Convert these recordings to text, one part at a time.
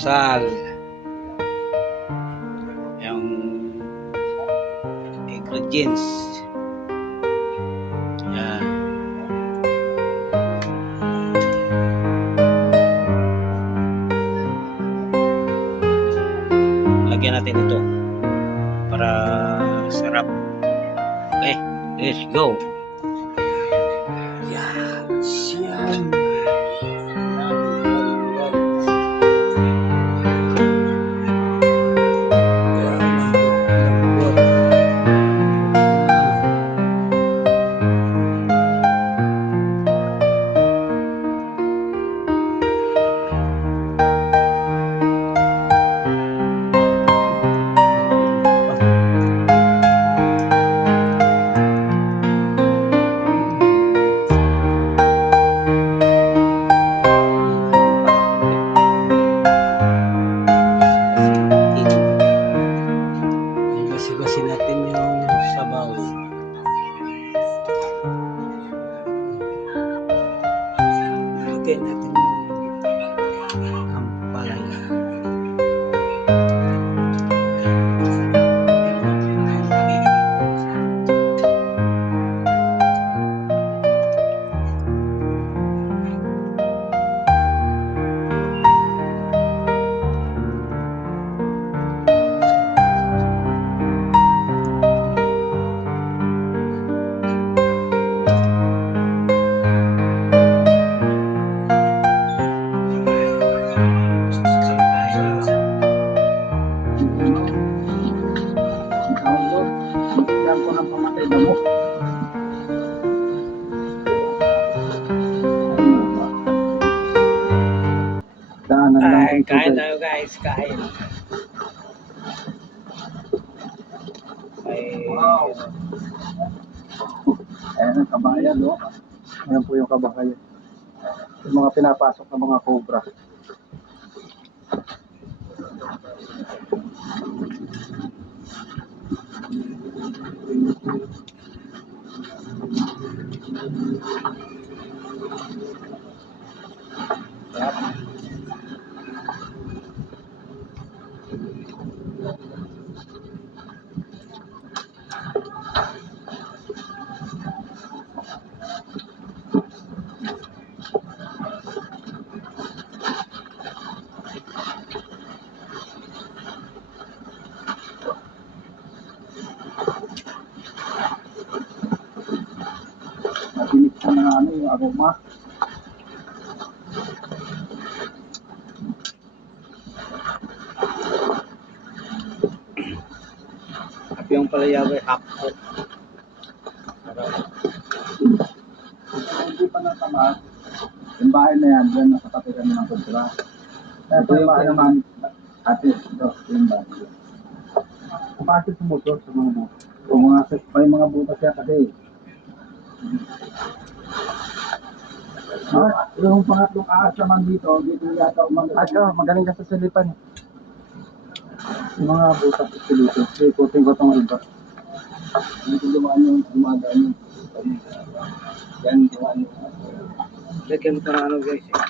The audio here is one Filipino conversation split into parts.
almusal. Yung ingredients. Yan. Lagyan natin ito para sarap. Okay, let's go. Yan. Basi-basi natin yung sabaw. Lagay natin ang palaya. Ay, kain tayo guys, kain. Ay, wow. Ayan ang kabahayan, no? Ayan po yung kabahayan. Yung mga pinapasok ng mga cobra. sarap. Matinig sa mga ano, yung aroma. Happy yung palaya ay hapot. Sarap. Hindi pa natamad. Yung bahay na yan, dyan nakatabi kami ng kontra. Kaya ito yung bahay naman, ate, ito, yung bahay. Kapasok sa motor sa mga butas. Kung may mga butas yan kasi. Yung pangatlong ahas naman dito yata magaling ka sa silipan. Yung mga butas sa dito, ikutin ko itong iba. Dito dumaan yung dumadaan yung yan dumaan yung Lagyan mo na ano guys eh.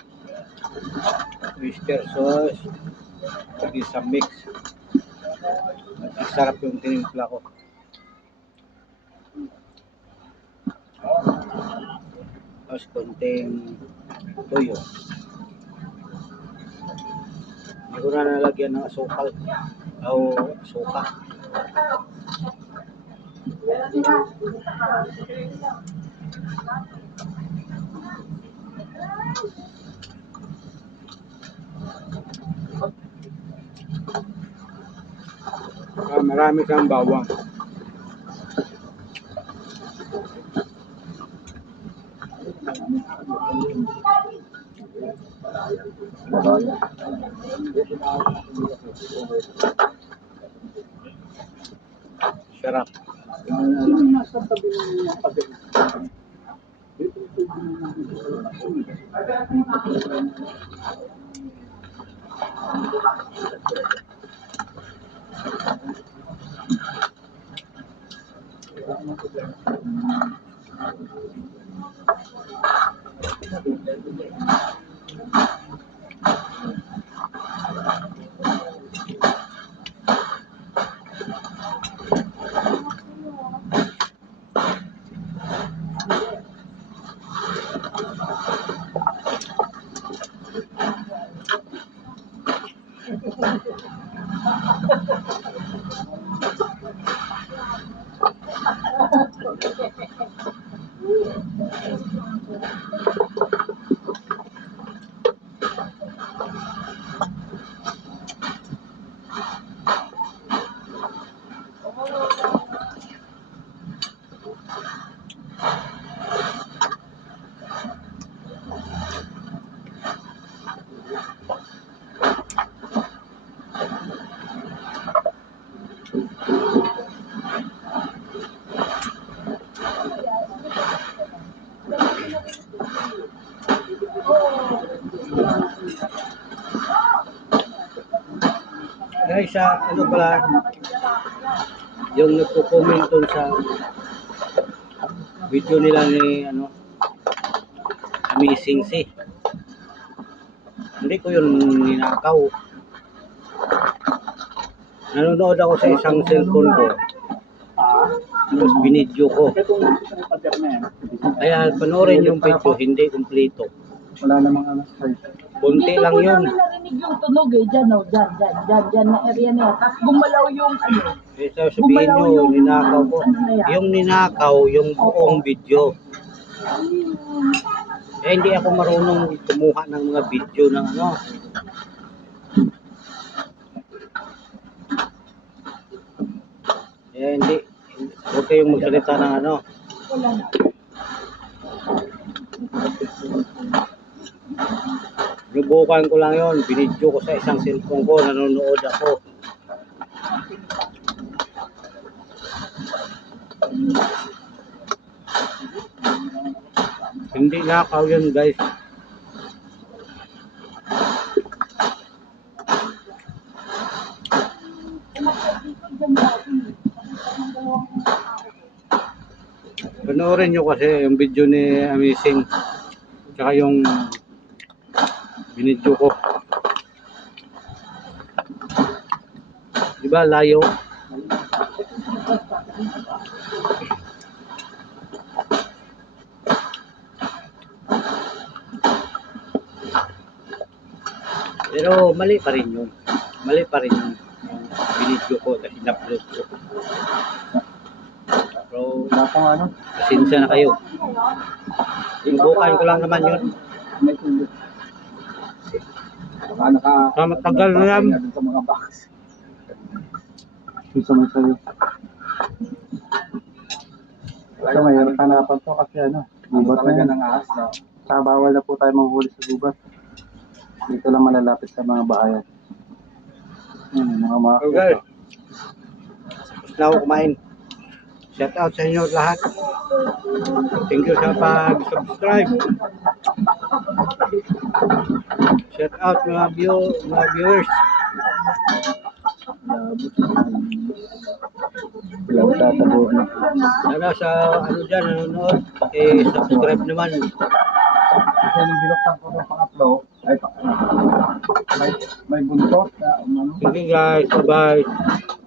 Oyster sauce. Lagi sa mix. Ang sarap yung tinimpla ko. Tapos konting toyo. Hindi ko na nalagyan ng asukal o suka. Marami kang bawang. Sarap. Guys, ano pala, yung nagko-comment dun sa video nila ni Amazing Si. Hindi ko yun ninakaw. Nanonood ako sa isang cellphone ko. Tapos binidyo ko. Kaya panoorin yung video, hindi kumpleto. Wala namang ano sa Kunti lang Hindi yun. ko namin narinig yung tunog eh. Dyan o, dyan na area na yan. Tapos gumalaw yung ano. Eh, sabihin nyo, ninakaw ko. Yung ninakaw, yung buong video. Eh, hindi ako marunong kumuha ng mga video ng ano. Eh, hindi. Huwag kayong magsalita ng ano. Wala na. Lubukan ko lang yon, binidyo ko sa isang cellphone ko, nanonood ako. Hindi nakaw yun, guys. Panoorin nyo kasi yung video ni Amazing, tsaka yung binidyo ko. Diba layo? Pero mali pa rin yun. Mali pa rin yung binidyo ko at in-upload ko. Pero Nakang ano? pasensya na kayo. Subukan ko lang naman yun. May tulo. Baka Matagal na yan. sa mga box. Gusto mo sa'yo. Ito mayroon hanapan to kasi ano. Gubat na yan. Saka bawal na po tayo manghuli sa gubat. Dito lang malalapit sa mga bahayan. Mga Okay. Tapos na ako kumain. Shout out sa inyo lahat. Thank you sa pag-subscribe. Shout out mga viewers. Bilang tatabo na. Sana sa ano dyan, nanonood, eh subscribe naman. Kasi nung binuksan ko ng pangatlo, ay may buntot na umano. Thank you guys. Bye-bye.